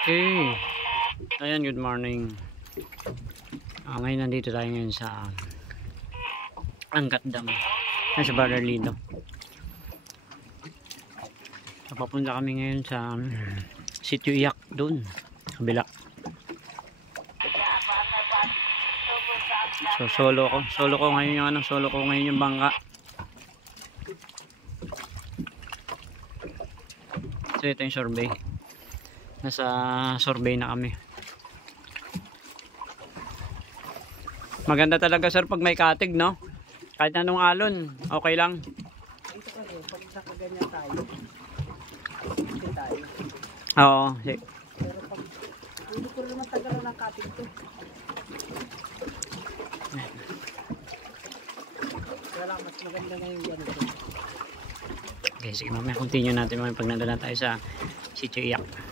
Okay. Ayan, good morning. Ngayon nandito tayo ngayon sa Angat Dam. Ayan sa Barrio Lido. Papunta kami ngayon sa Sitio Iyak doon. Kabila. So solo ko ngayon yung bangka. So ito yung survey. Nasa survey na kami. Maganda talaga sir pag may katig, no? Kahit anong alon, okay lang. Ito kasi, pag nakaganyan tayo, hindi tayo. Oo. Pero pag, hindi ko rin matagalan ng katig to. Kaya lang, mas maganda na yung ganito. Okay, sige mamaya continue natin pag nandun na tayo sa Sitio Iyak.